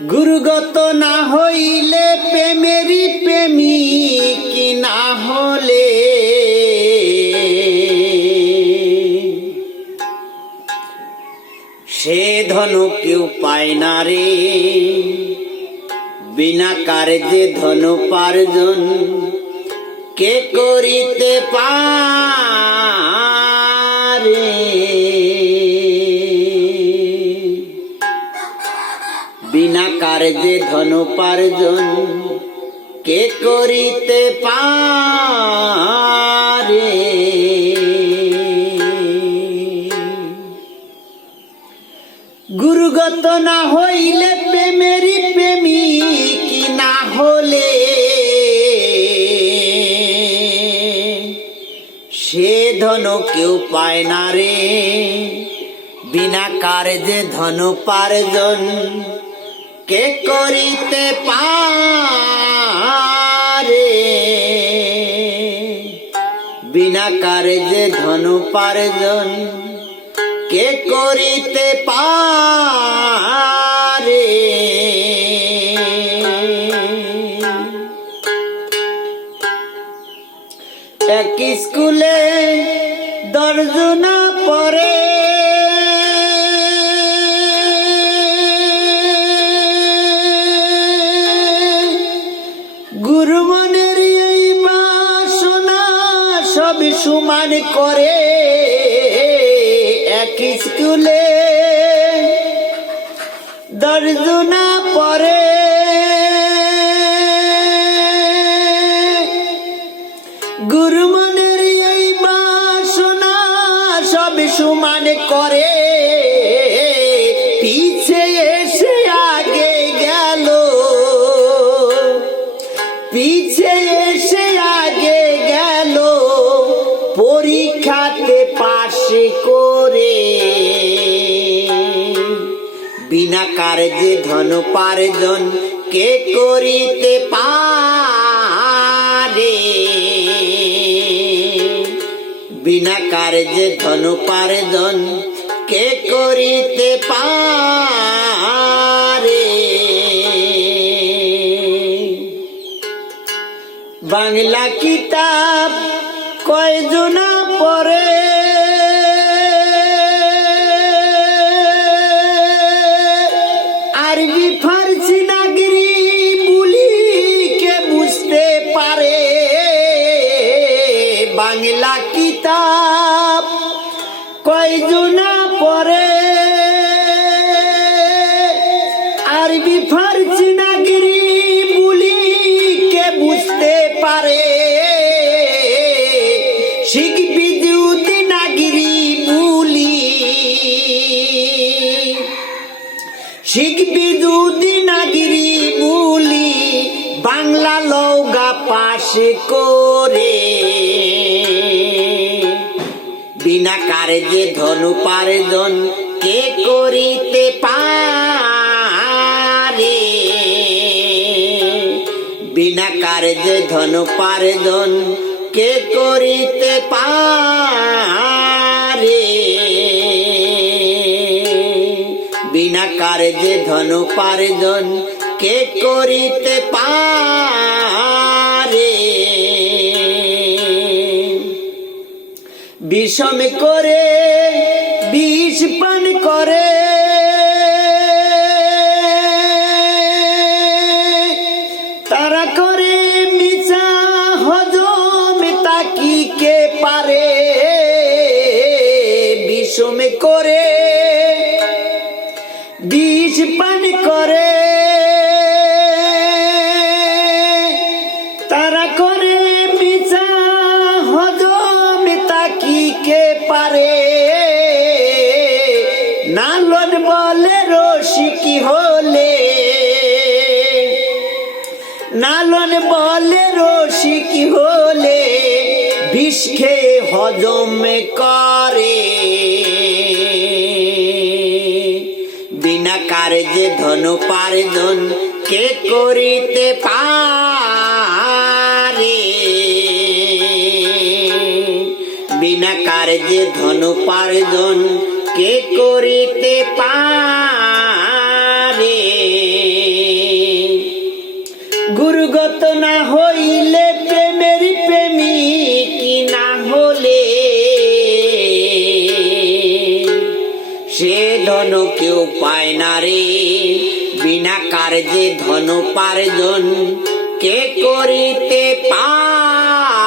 গুরুগত না হইলে প্রেমেরই প্রেমিক না হলে সে ধন কেউ পায় না রে। বিনা কার্যে ধন পার্জন কে করিতে পারে। বিনা কার্যে ধন পার্জন কে করিতে পারে। গুরুগত না হইলে প্রেমেরই প্রেমিক না হলে সে ধন কেউ পায় না রে। বিনা কার্যে ধন পার্জন কে করিতে পারে। বিনা কার্যে ধন পার্জন কে করিতে পারে। এক স্কুলে 10 জনা পড়ে, গুরু মনের এই বাসনা সব সমান করে। এক স্কুলে 10 জনা পড়ে, গুরু মনের এই বাসনা সব সমান করে। পিছে এসে আগে গেল, পিছে এসে আগে গেল, পরীক্ষাতে পাশ করে। বিনা কার্যে ধন পার্জন কে করিতে পারে। বিনা কার্যে ধন পার্জন কে করিতে পারে। বাংলা কিতাব কয়জনা পড়ে, আরবি ফার্সি নাগরি বুলি কে বুঝতে পারে। বাংলা কিতাব কয়জনা পড়ে, আরবি ফার্সি নাগরি বুলি কে বুঝতে পারে। শিখবি যদি নাগরি বুলি, শিখবি যদি নাগরি বুলি, বাংলা লৌগা পাশ করে। বিনা কার্যে ধন পার্জন কে করিতে পারে। বিনা কার্যে ধন পার্জন কে করিতে পারে। বিনা কার্যে ধন পার্জন কে করিতে পারে। বিষম করে বিষ পান করে, তারা করে মিছা হজম তা কি কে পারে। বিষম করে বিষ পান করে, তারা করে মিছা হজম তা কি কে পারে। নালন বলে রসিকি হলে, নালন বলে রসিকি হলে, বিষ খেয়ে হজম করে। বিনা কার্যে ধন পার্জন কে করিতে পারে। বিনা কার্যে ধন পার্জন কে করিতে পারে। গুণগত না হইলে প্রেমের প্রেমিক না হলে সে ধন কেউ পায় না রে। বিনা কার্যে ধন উপার্জন কে করিতে পারে।